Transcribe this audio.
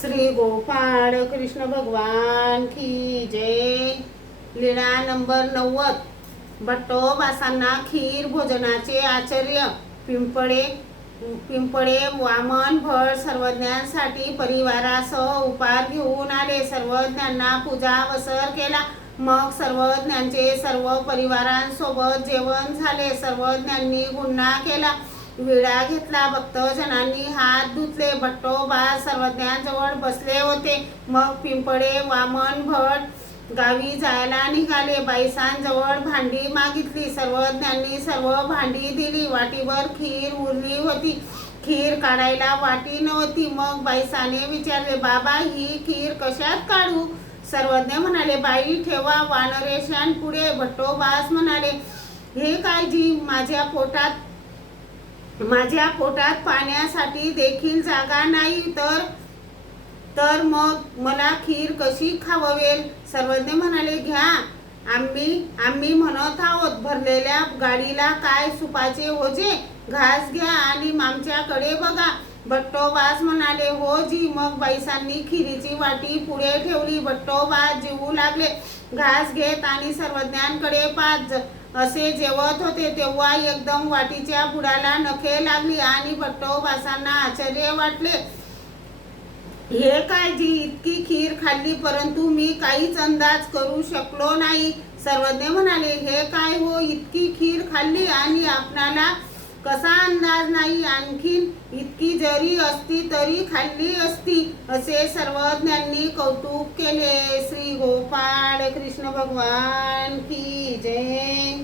श्री गोपाळ कृष्ण भगवान की जय। लीळा नंबर 90। भट्टोबासांना खीर भोजनाचे आश्चर्य। पिंपळे वामन भट सर्वज्ञांसाठी परिवारासह उपहार घेऊन आले। सर्वज्ञांना पूजा वसर केला। मग सर्वज्ञांचे सर्व परिवारांसोबत जेवण झाले। सर्वज्ञांनी गुन्हा केला, विडा घेतला, भक्तजनांनी हात धुतले। भट्टोबा सर्वज्ञांजवळ बसले होते। मग पिंपळे वामन भट गावी जायला निघाले। बाईसांजवळ भांडी मागितली। सर्वज्ञांनी सर्व भांडी दिली। वाटीभर खीर उरली होती। खीर काढायला वाटी नव्हती। मग बाईसाने विचारले, बाबा ही खीर कशात काढू? सर्वज्ञ म्हणाले, बाई ठेवा वानरेशांपुढे. भट्टोबास म्हणाले, हे काय जी, माझ्या पोटात पाण्यासाठी देखील जागा नाही, तर मग मला खीर कशी खाववेल? सर्वज्ञ म्हणाले, घ्या, आम्ही म्हणत आहोत, भरलेल्या गाडीला काय सुपाचे ओझे? घास घ्या आणि आमच्याकडे बघा. भट्टोबास म्हणाले, हो जी. मग बाईसांनी खिरीची वाटी पुढे ठेवली। भट्टोबास जेवू लागले, घास घेत आणि सर्वज्ञांकडे पाहत। असे जेवत होते तेव्हा एकदम वाटीच्या बुडाला नखे लागली आणि भट्टोबासांना आश्चर्य वाटले। हे काय जी, इतकी खीर खाल्ली परंतु मी काहीच अंदाज करू शकलो नाही. सर्वज्ञ म्हणाले, हे काय हो, इतकी खीर खाल्ली आणि आपणाला कसा अंदाज नाही? आणखीन इतकी जरी असती तरी खाल्ली असती. असे सर्वज्ञांनी कौतुक केले। श्री गोपाळ कृष्ण भगवान की जय।